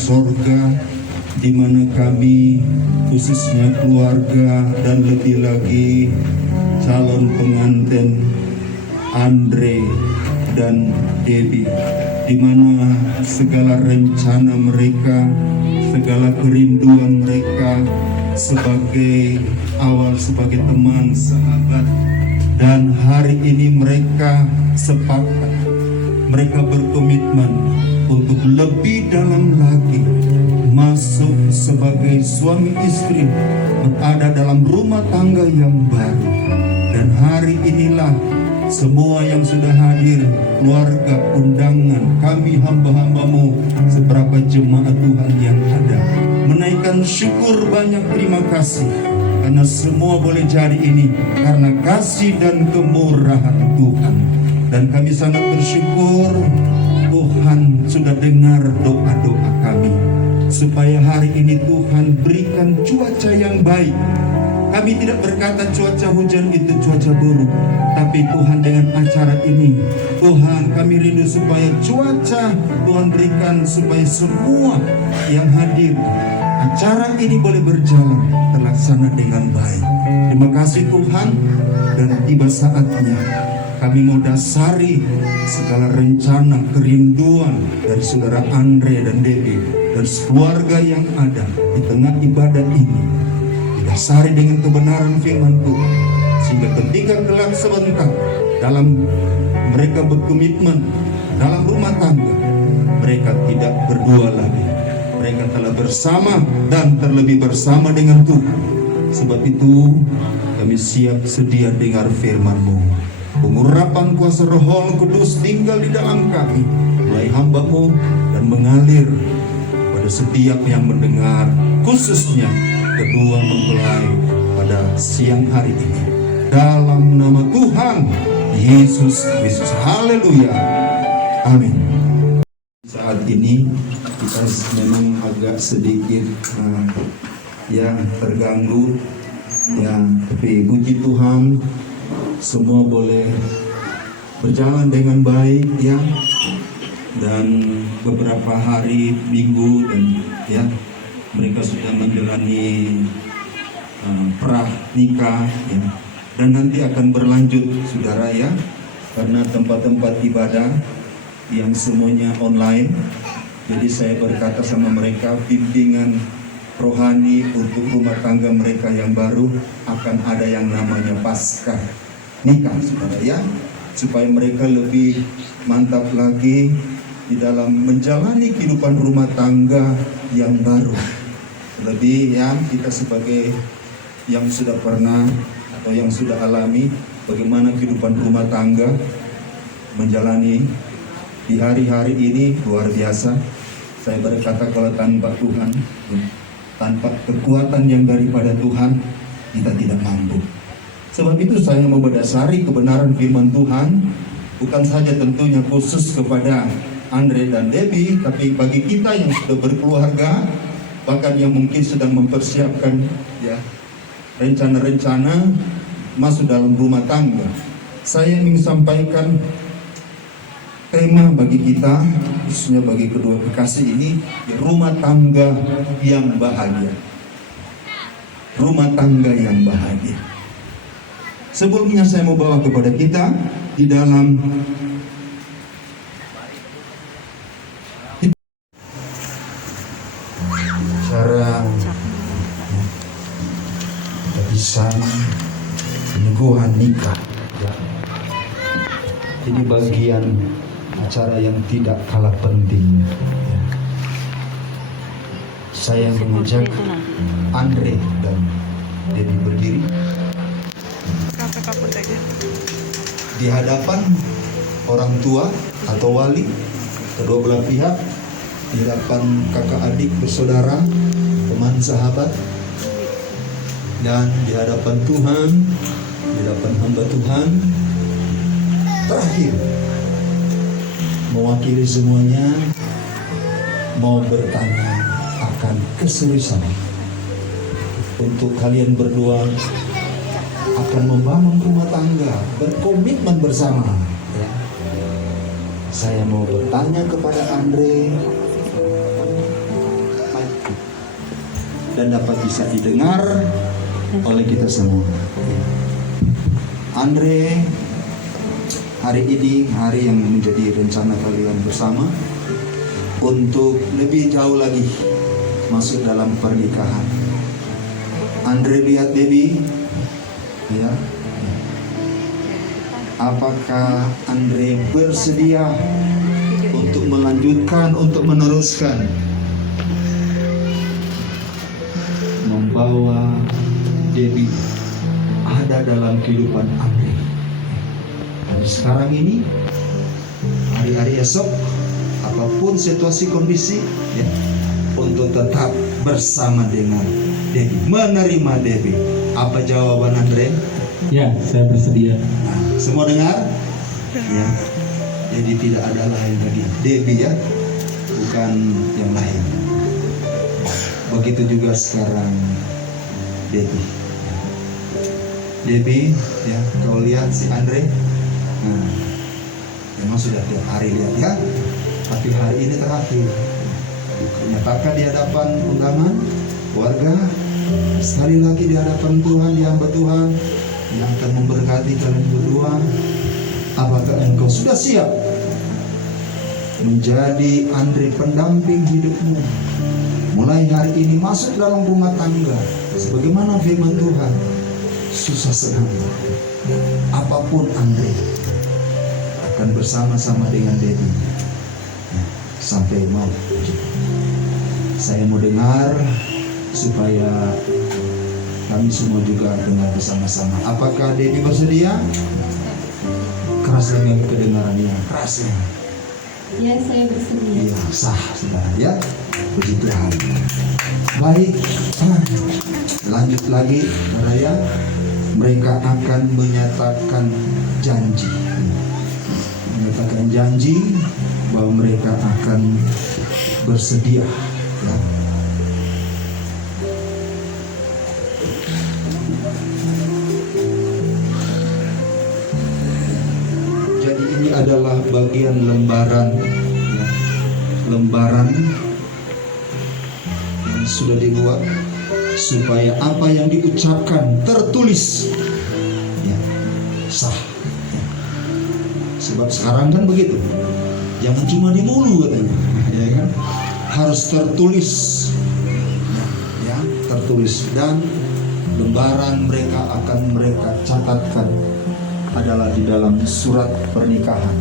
sorga, di mana kami khususnya keluarga dan lebih lagi calon pengantin Andre dan Debbie, di mana segala rencana mereka, segala kerinduan mereka sebagai awal sebagai teman sahabat, dan hari ini mereka sepakat, mereka berkomitmen untuk lebih dalam lagi masuk sebagai suami istri, berada dalam rumah tangga yang baru. Dan hari inilah semua yang sudah hadir, keluarga, undangan, kami hamba-hambamu, seberapa jemaat Tuhan yang ada, menaikkan syukur banyak terima kasih, karena semua boleh jadi ini karena kasih dan kemurahan Tuhan. Dan kami sangat bersyukur Tuhan sudah dengar doa-doa kami, supaya hari ini Tuhan berikan cuaca yang baik. Kami tidak berkata cuaca hujan itu cuaca buruk, tapi Tuhan dengan acara ini, Tuhan kami rindu supaya cuaca Tuhan berikan supaya semua yang hadir, acara ini boleh berjalan terlaksana dengan baik. Terima kasih Tuhan, dan tiba saatnya kami mau dasari segala rencana kerinduan dari saudara Andre dan Debbie dan keluarga yang ada di tengah ibadah ini, didasari dengan kebenaran firman Tuhan, sehingga ketika kelak sebentar dalam mereka berkomitmen dalam rumah tangga, mereka tidak berdua lagi, mereka telah bersama dan terlebih bersama dengan Tuhan. Sebab itu kami siap sedia dengar firman-Mu. Pengurapan kuasa Roh Kudus tinggal di dalam kami, mulai hamba-Mu dan mengalir pada setiap yang mendengar, khususnya kedua mempelai pada siang hari ini. Dalam nama Tuhan Yesus Kristus, haleluya, amin. Saat ini kita memang agak sedikit terganggu, tapi puji Tuhan semua boleh berjalan dengan baik dan beberapa hari, minggu dan mereka sudah menjalani prah nikah dan nanti akan berlanjut saudara karena tempat-tempat ibadah yang semuanya online. Jadi saya berkata sama mereka, bimbingan rohani untuk rumah tangga mereka yang baru akan ada yang namanya Paskah nikah saudara supaya mereka lebih mantap lagi di dalam menjalani kehidupan rumah tangga yang baru. Lebih kita sebagai yang sudah pernah atau yang sudah alami bagaimana kehidupan rumah tangga menjalani di hari-hari ini luar biasa. Saya berkata kalau tanpa Tuhan, tanpa kekuatan yang daripada Tuhan, kita tidak mampu. Sebab itu saya mau berdasari kebenaran firman Tuhan, bukan saja tentunya khusus kepada Andre dan Debbie, tapi bagi kita yang sudah berkeluarga, bahkan yang mungkin sedang mempersiapkan rencana-rencana masuk dalam rumah tangga. Saya ingin sampaikan tema bagi kita, khususnya bagi kedua kekasih ini, rumah tangga yang bahagia. Rumah tangga yang bahagia. Sebelumnya saya mau bawa kepada kita di dalam cara kita bisa peneguhan nikah. Jadi bagian acara yang tidak kalah penting. Saya mengajak Andre dan Debbie berdiri di hadapan orang tua atau wali kedua belah pihak, di hadapan kakak adik bersaudara, teman sahabat, dan di hadapan Tuhan, di hadapan hamba Tuhan. Terakhir, mewakili semuanya, mau bertanya akan keseriusan untuk kalian berdua akan membangun rumah tangga, berkomitmen bersama. Saya mau bertanya kepada Andre, dan dapat bisa didengar oleh kita semua. Andre, hari ini hari yang menjadi rencana kalian bersama untuk lebih jauh lagi masuk dalam pernikahan. Andre lihat Debbie, ya. Apakah Andre bersedia untuk melanjutkan, untuk meneruskan, membawa Debbie ada dalam kehidupan Andre? Hari sekarang ini, hari-hari esok, apapun situasi kondisi, ya, untuk tetap bersama dengan Debbie, menerima Debbie. Apa jawaban Andre? Ya, saya bersedia. Semua dengar? Ya. Jadi tidak ada lain lagi Debbie, ya, bukan yang lain. Begitu juga sekarang Debbie. Debbie, ya, kau lihat si Andre. Nah, memang sudah tiap hari lihat, ya. Tapi hari ini terakhir. Menyatakan di hadapan undangan warga, sekali lagi di hadapan Tuhan, di hamba Tuhan yang akan memberkati kalian berdua. Apakah engkau sudah siap menjadi Andre pendamping hidupmu mulai hari ini masuk dalam rumah tangga? Sebagaimana firman Tuhan, susah senang apapun Andre akan bersama-sama dengan Debbie sampai maut. Saya mau dengar supaya kami semua juga dengar bersama-sama. Apakah Debbie bersedia? Keras dengan kedengarannya, keras ya. Ya, saya bersedia. Iya, sah, saudara, ya. Puji Tuhan. Baik, lanjut lagi, saudara, ya. Mereka akan menyatakan janji, bahwa mereka akan bersedia, ya. Jadi ini adalah bagian lembaran, ya, lembaran yang sudah dibuat supaya apa yang diucapkan tertulis, ya, sah, ya. Sebab sekarang kan begitu, jangan cuma di mulut katanya, ya kan, harus tertulis, ya, tertulis. Dan lembaran mereka akan mereka catatkan adalah di dalam surat pernikahan.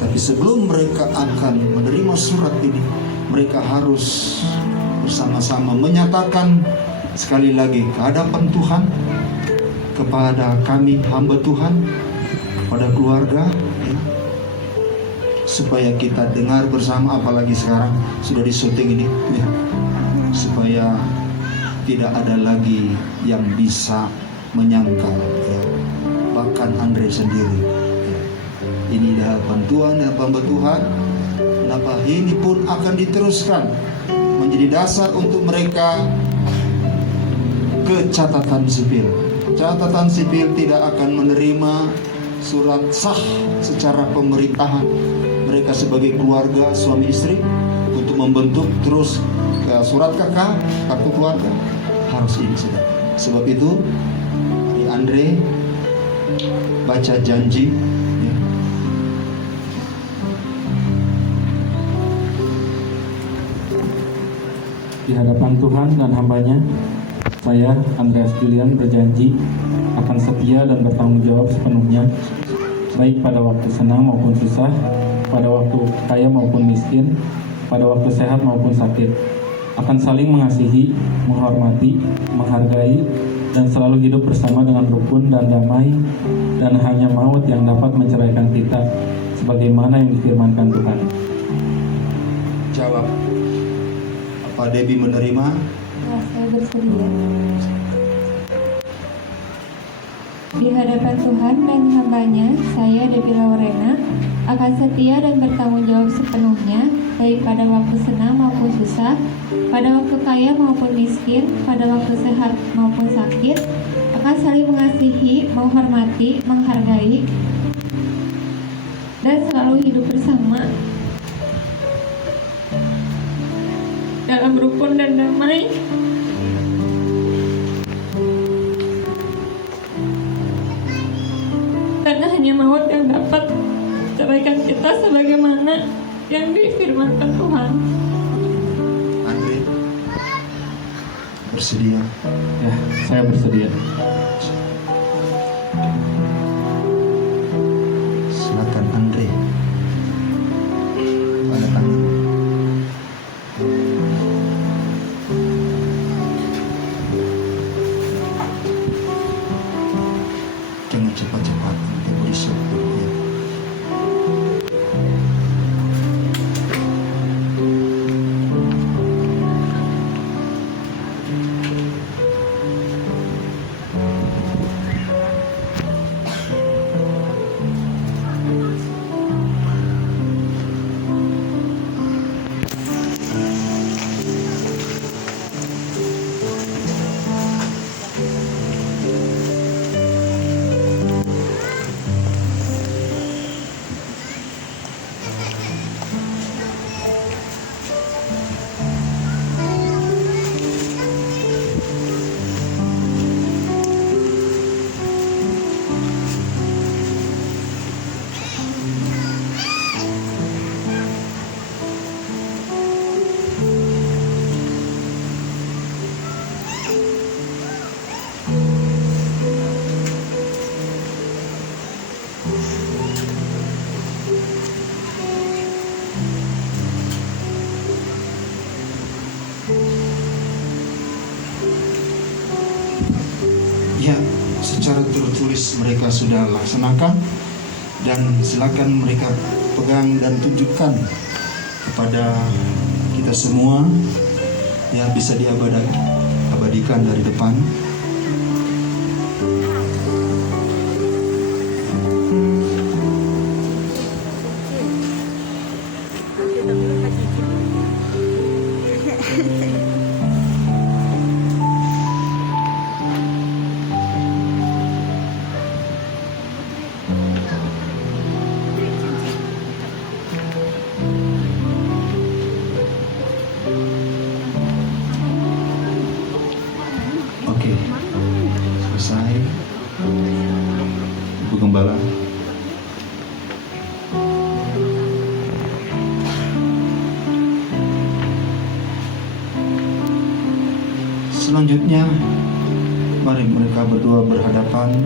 Tapi sebelum mereka akan menerima surat ini, mereka harus bersama-sama menyatakan sekali lagi ke hadapan Tuhan, kepada kami hamba Tuhan, pada keluarga, ya, supaya kita dengar bersama. Apalagi sekarang sudah disyuting ini, ya, supaya tidak ada lagi yang bisa menyangkal, ya. Bahkan Andre sendiri, ya. Ini di hadapan Tuhan, di hadapan Tuhan. Kenapa ini pun akan diteruskan menjadi dasar untuk mereka ke catatan sipil. Catatan sipil tidak akan menerima surat sah secara pemerintahan mereka sebagai keluarga suami istri untuk membentuk terus ke surat kakak, kartu keluarga, harus ini sudah. Sebab itu di Andre baca janji, ya. Di hadapan Tuhan dan hambanya, saya, Andreas Julian, berjanji akan setia dan bertanggung jawab sepenuhnya, baik pada waktu senang maupun susah, pada waktu kaya maupun miskin, pada waktu sehat maupun sakit, akan saling mengasihi, menghormati, menghargai, dan selalu hidup bersama dengan rukun dan damai, dan hanya maut yang dapat menceraikan kita, sebagaimana yang difirmankan Tuhan. Jawab. Apa Debbie menerima? Ya, saya bersedia. Di hadapan Tuhan dan hambanya, saya Debbie Laurena akan setia dan bertanggung jawab sepenuhnya, baik pada waktu senang maupun susah, pada waktu kaya maupun miskin, pada waktu sehat maupun sakit, akan saling mengasihi, menghormati, menghargai, dan selalu hidup bersama dalam rukun dan damai, cinta sebagaimana yang difirmankan Tuhan. Andre, bersedia? Ya, saya bersedia. Silakan Andre. Tanda tangan. Jangan cepat-cepat, nanti berisik. Ya. Ya, secara tertulis mereka sudah laksanakan, dan silakan mereka pegang dan tunjukkan kepada kita semua, ya, bisa diabadikan dari depan. Oke, selesai. Ibu Gembala. Selanjutnya, mari mereka berdua berhadapan.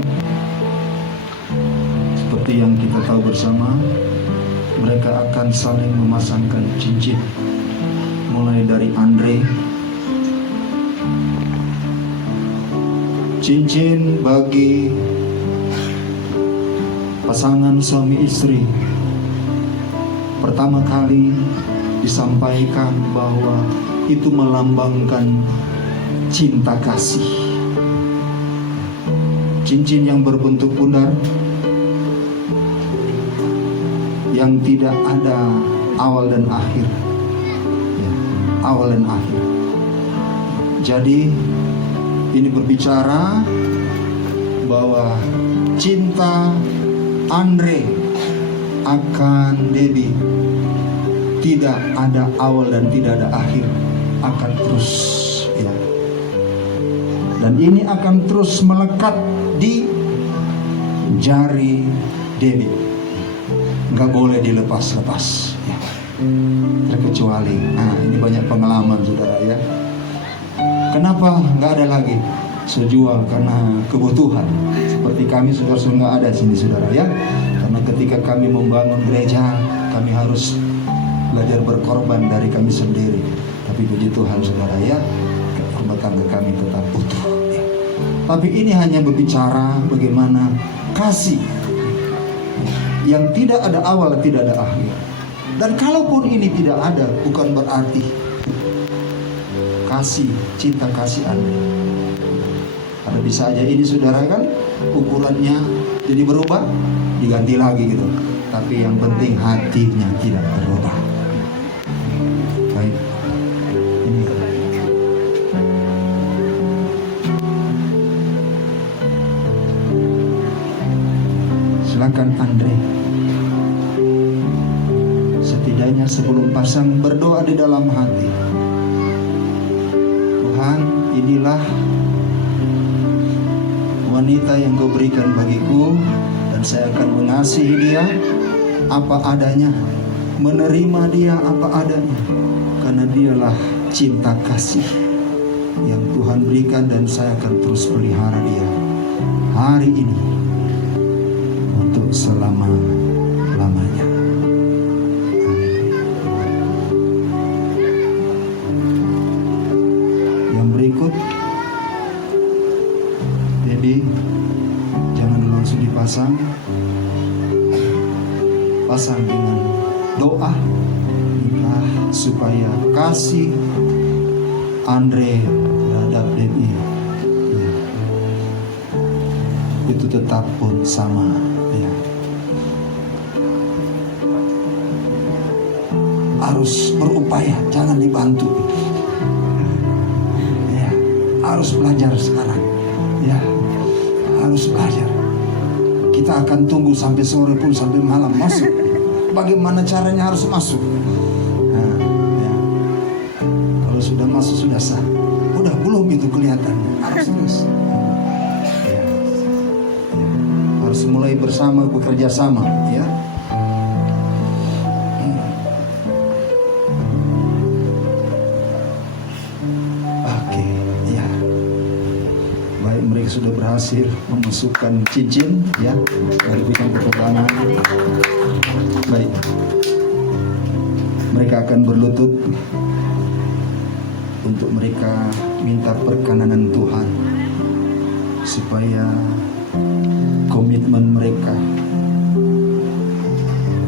Seperti yang kita tahu bersama, mereka akan saling memasangkan cincin. Mulai dari Andre, cincin bagi pasangan suami istri. Pertama kali disampaikan bahwa itu melambangkan cinta kasih. Cincin yang berbentuk bundar, yang tidak ada awal dan akhir. Ya, awal dan akhir. Jadi ini berbicara bahwa cinta Andre akan Debbie tidak ada awal dan tidak ada akhir, akan terus, ya. Dan ini akan terus melekat di jari Debbie, nggak boleh dilepas-lepas, ya. Terkecuali, ini banyak pengalaman saudara, ya. Kenapa nggak ada lagi? Sejual karena kebutuhan. Seperti kami saudara-saudara nggak ada sini saudara, ya. Karena ketika kami membangun gereja, kami harus belajar berkorban dari kami sendiri. Tapi puji Tuhan saudara, ya, rumah tangga kami tetap utuh, ya. Tapi ini hanya berbicara bagaimana kasih yang tidak ada awal, tidak ada akhir. Dan kalaupun ini tidak ada, bukan berarti kasih, cinta kasih Anda. Ada bisa aja ini saudara kan ukurannya jadi berubah, diganti lagi gitu. Tapi yang penting hatinya tidak berubah. Baik. Ini. Silakan Andre. Setidaknya sebelum pasang berdoa di dalam hati. Tuhan, inilah wanita yang Kau berikan bagiku, dan saya akan mengasihi dia apa adanya, menerima dia apa adanya, karena dialah cinta kasih yang Tuhan berikan, dan saya akan terus pelihara dia hari ini untuk selama-lamanya. Yang berikut, Debbie, jangan langsung dipasang, pasang dengan doa supaya kasih Andre terhadap Debbie itu tetap pun sama, ya. Harus berupaya, jangan dibantu, ya. Harus belajar sekarang, ya. Harus belajar. Kita akan tunggu sampai sore pun, sampai malam masuk. Bagaimana caranya harus masuk? Nah, ya. Kalau sudah masuk sudah sah. Udah belum itu kelihatan. Harus terus. Ya. Ya. Harus mulai bersama, bekerja sama, ya. Oke, ya. Baik, mereka sudah berhasil memasukkan cincin, ya. Dari bidang pertolongan. Baik, mereka akan berlutut untuk mereka minta perkenanan Tuhan supaya komitmen mereka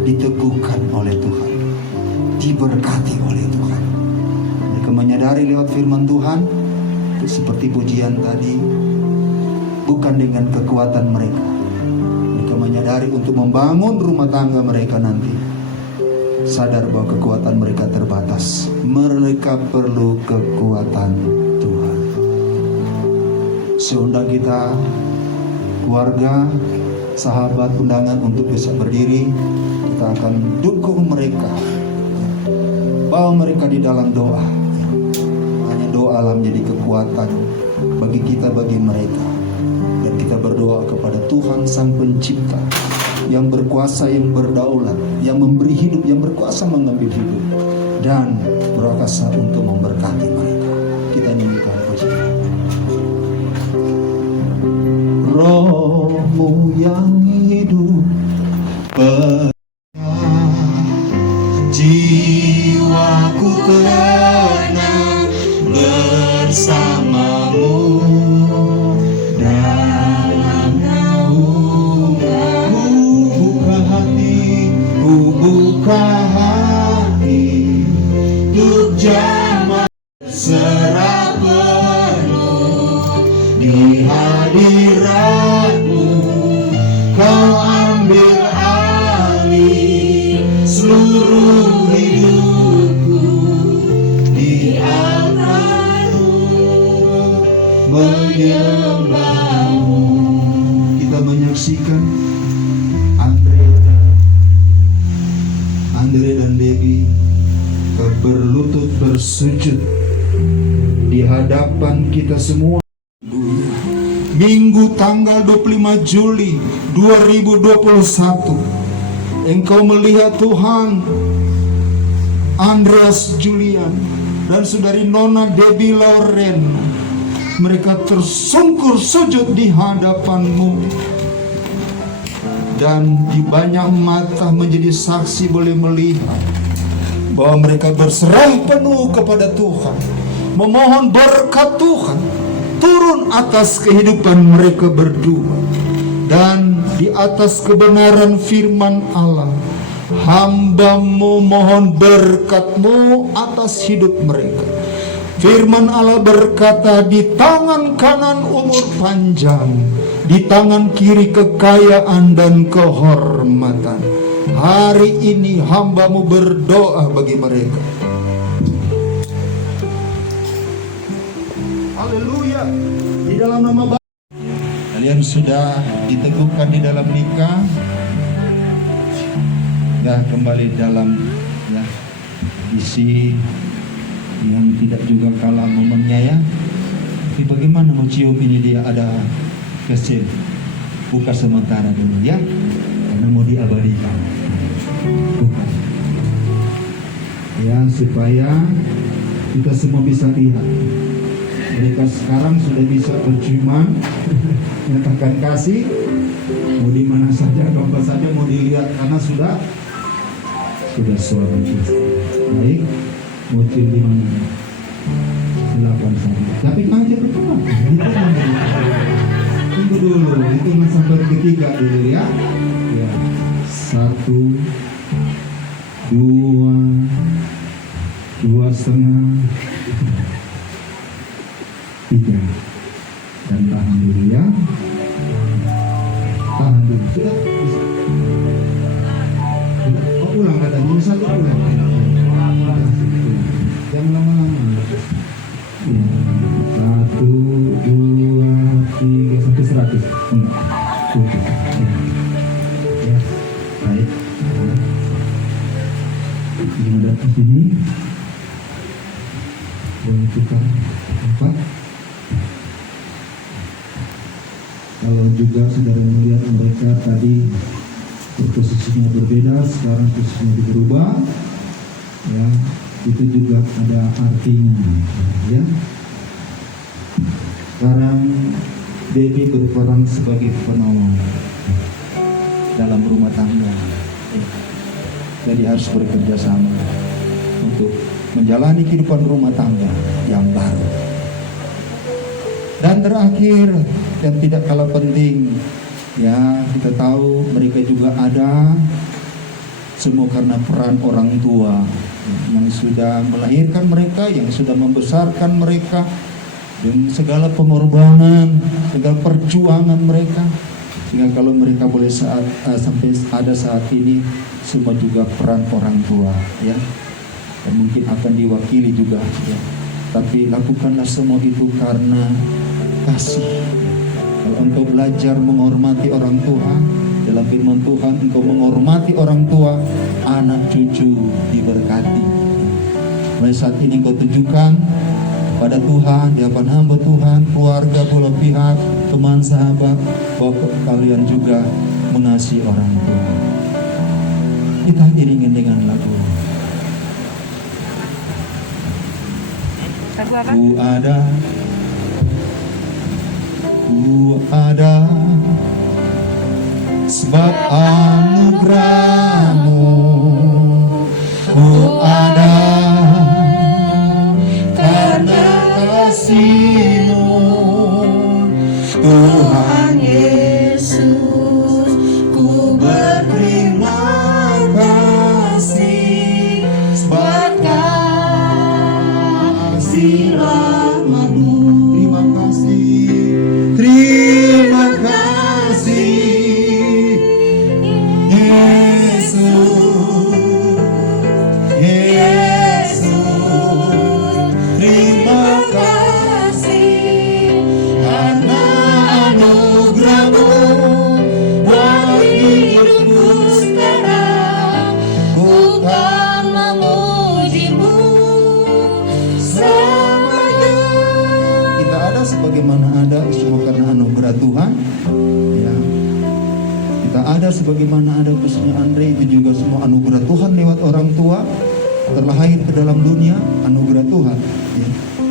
diteguhkan oleh Tuhan, diberkati oleh Tuhan. Mereka menyadari lewat firman Tuhan, seperti pujian tadi, bukan dengan kekuatan mereka. Menyadari untuk membangun rumah tangga mereka nanti, sadar bahwa kekuatan mereka terbatas. Mereka perlu kekuatan Tuhan. Seundang kita, keluarga, sahabat, undangan untuk bisa berdiri. Kita akan dukung mereka, bawa mereka di dalam doa. Hanya doa lah menjadi kekuatan bagi kita, bagi mereka. Dan kita berdoa kepada Tuhan Sang Pencipta, yang berkuasa, yang berdaulat, yang memberi hidup, yang berkuasa mengambil hidup, dan berkuasa untuk memberkati mereka. Kita nyanyikan pujian. Rohmu yang hidup, jiwaku tenang bersamamu. Buka hati untuk jamah serah penuh di hadiratmu. Kau ambil alih seluruh hidupku, di altarmu menyembahmu. Kita menyaksikan Andre dan Debbie berlutut bersujud di hadapan kita semua. Minggu tanggal 25 Juli 2021, engkau melihat Tuhan Andreas Julian dan saudari Nona Debbie Lauren, mereka tersungkur sujud di hadapanmu. Dan di banyak mata menjadi saksi boleh melihat bahwa mereka berserah penuh kepada Tuhan, memohon berkat Tuhan turun atas kehidupan mereka berdua, dan di atas kebenaran firman Allah. Hamba-Mu mohon berkat-Mu atas hidup mereka. Firman Allah berkata, di tangan kanan umur panjang, di tangan kiri kekayaan dan kehormatan. Hari ini hamba-Mu berdoa bagi mereka. Haleluya. Di dalam nama Bapa, kalian sudah diteguhkan di dalam nikah, sudah kembali dalam isi yang tidak juga kalah momennya, ya. Tapi bagaimana mencium ini, dia ada kesin, buka sementara dulu, ya, karena mau diabadikan. Bukan. Ya, supaya kita semua bisa lihat. Mereka sekarang sudah bisa berciuman, menyatakan kasih, mau di mana saja, apa saja mau dilihat karena sudah suami istri. Baik, mau cium di mana? Silakan saja. Tapi aja berteman. Tunggu dulu, hitungan sampai ketiga dulu ya. Ya, 1, 2, 2,5, 3, dan tahan dulu ya. Tahan dulu, sudah bisa. Oh, ulang katanya, ini 1 ulang. Jangan lama-lama. Ya, 1, 2, 3 sampai 100. Enggak. Cukup. Ya. Baik. Ini ada di sini. Boleh tukar tempat. Kalau juga saudara melihat mereka tadi posisinya berbeda, sekarang posisinya berubah, ya, itu juga ada artinya, ya. Sekarang Debbie berperan sebagai penolong dalam rumah tangga, jadi harus bekerja sama untuk menjalani kehidupan rumah tangga yang baru. Dan terakhir dan tidak kalah penting, ya, kita tahu mereka juga ada semua karena peran orang tua yang sudah melahirkan mereka, yang sudah membesarkan mereka, dan segala pengorbanan, segala perjuangan mereka, sehingga kalau mereka boleh sampai ada saat ini, semua juga peran orang tua, ya, dan mungkin akan diwakili juga, ya. Tapi lakukanlah semua itu karena kasih. Kalau engkau belajar menghormati orang tua, dalam firman Tuhan engkau menghormati orang tua, anak cucu diberkati. Mulai saat ini engkau tunjukkan pada Tuhan, di hadapan hamba Tuhan, keluarga, bola pihak, teman, sahabat, bahwa kalian juga mengasihi orang tua. Kita iringin dengan lagu. Ku ada sebab anugerah-Mu, ku ada karena kasih-Mu, Tuhan Yesus, ku berterima kasih sebab kasih rahmat-Mu. Terima kasih Yesus, terima kasih karena anugerah-Mu buat hidupku sekarang. Ku kan memuji-Mu selamanya. Kita ada sebagaimana ada semua karena anugerah Tuhan, ya. Kita ada sebagaimana ada, khususnya Andre, itu juga semua anugerah Tuhan lewat orang tua, terlahir ke dalam dunia, anugerah Tuhan, ya.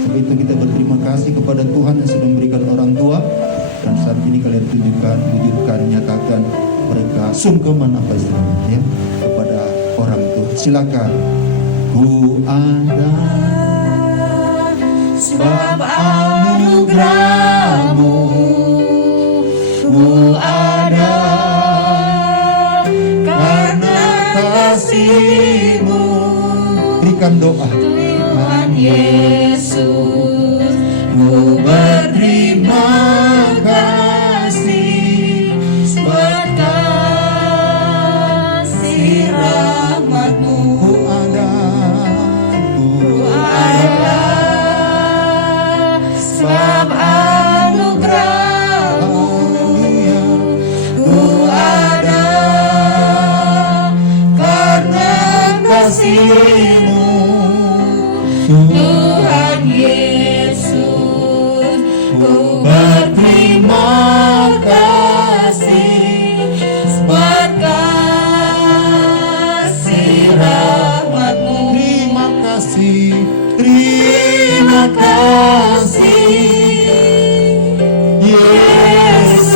Sebab itu kita berterima kasih kepada Tuhan yang sudah memberikan orang tua, dan saat ini kalian tunjukkan, wujudkan, nyatakan mereka sungkeman apa istilahnya, ya, kepada orang tua. Silakan. Ku ada sebab anugerah-Mu, ku ada karena kasih-Mu. Berikan doa. Tuhan Yesus, ku berterima kasih sebab kasih rahmat-Mu. Ku ada sebab anugerah-Mu, ku ada karena kasih-Mu, Tuhan Yesus, ku berterima kasih sebab kasih kasih Yesus,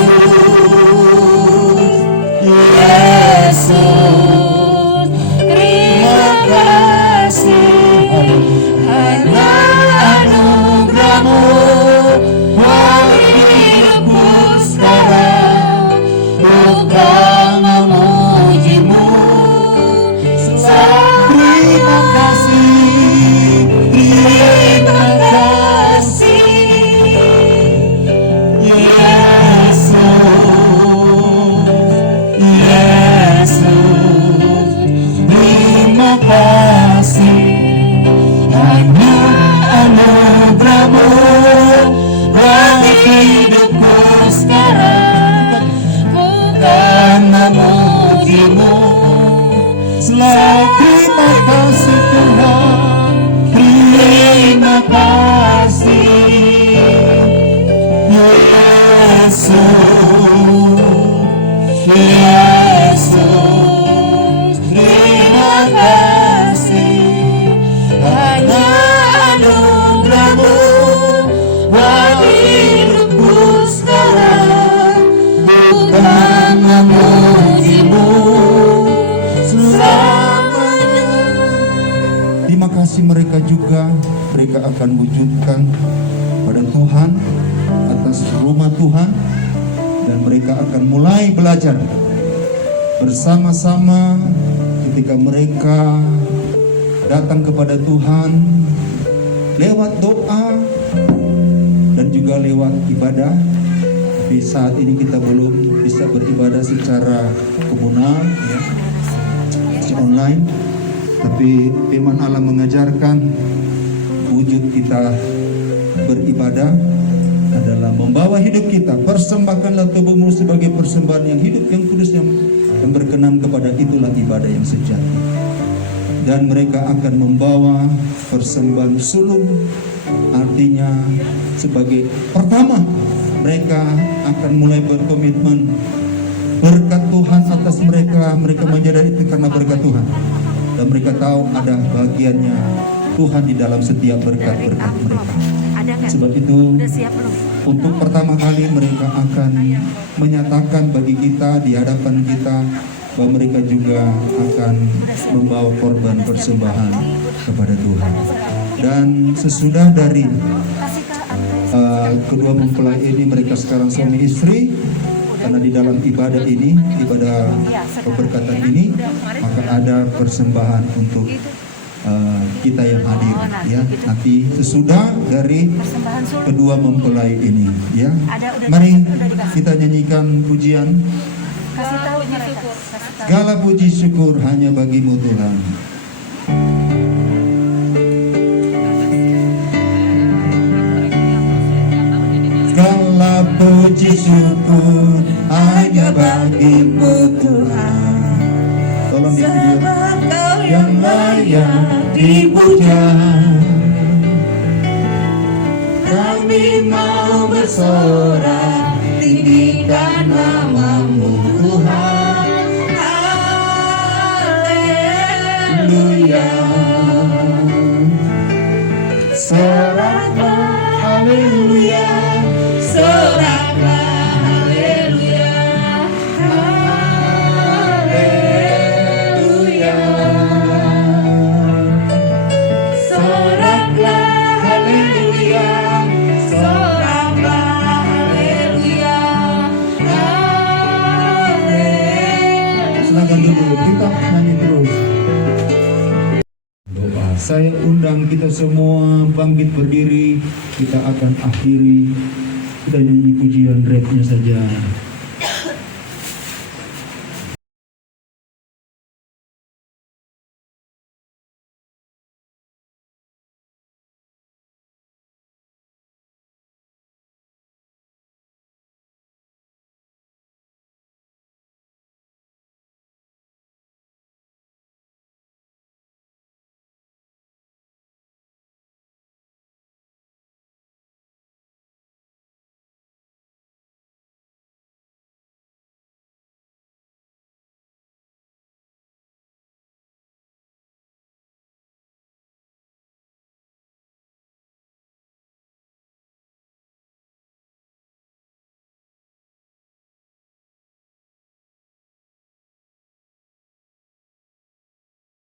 Yesus, terima kasih karena anugerah-Mu buat hidupku sekarang. Bukan memuji-Mu, terima kasih, terima kasih Yesus, Yesus, terima kasih hanya anugerah-Mu buat hidupku sekarang. Bukan memuji-Mu, selalu terima kasih Tuhan, terima kasih Yesus, Yesus, terima kasih hanya anugerah-Mu buat hidupku sekarang. Bukan memuji-Mu selamanya. Terima kasih mereka juga, mereka akan wujudkan pada Tuhan atas rumah Tuhan, dan mereka akan mulai belajar bersama-sama ketika mereka datang kepada Tuhan lewat doa dan juga lewat ibadah. Tapi saat ini kita belum bisa beribadah secara komunal, ya, secara online. Tapi firman Allah mengajarkan wujud kita beribadah adalah membawa hidup kita. Persembahkanlah tubuhmu sebagai persembahan yang hidup, yang kudus, yang berkenan kepada, itulah ibadah yang sejati. Dan mereka akan membawa persembahan sulung, artinya sebagai pertama mereka akan mulai berkomitmen berkat Tuhan atas mereka. Mereka menyadari itu karena berkat Tuhan, dan mereka tahu ada bagiannya Tuhan di dalam setiap berkat-berkat mereka. Sebab itu untuk pertama kali mereka akan menyatakan bagi kita di hadapan kita bahwa mereka juga akan membawa korban persembahan kepada Tuhan. Dan sesudah dari kedua mempelai ini, mereka sekarang suami istri, karena di dalam ibadah ini, ibadah pemberkatan ini, maka ada persembahan untuk kita yang hadir, ya. Nanti sesudah dari kedua mempelai ini, ya. Mari kita nyanyikan pujian. Segala puji syukur hanya bagi-Mu Tuhan. Segala puji syukur hanya bagi-Mu Tuhan. Tolong di video. Yang layak dipuja, kami mau bersorak tinggikan nama-Mu Tuhan. Haleluya, soraklah haleluya, soraklah haleluya, haleluya, soraklah haleluya, soraklah haleluya, haleluya. Silakan dulu, kita nyanyi terus. Saya undang kita semua bangkit berdiri. Kita akan akhiri, kita nyanyi pujian rapnya saja.